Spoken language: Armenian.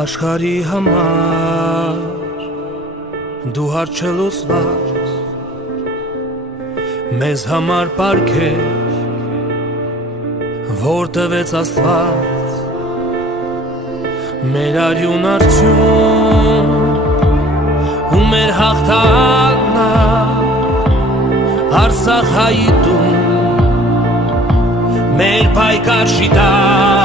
Աշխարհի համար դու հարց չլուծված մեզ համար պարգև որ տվեց Աստված մեր արյուն արդյուն ու մեր հաղթանակ Արցախ հայի տուն մեր պայքար շիտակ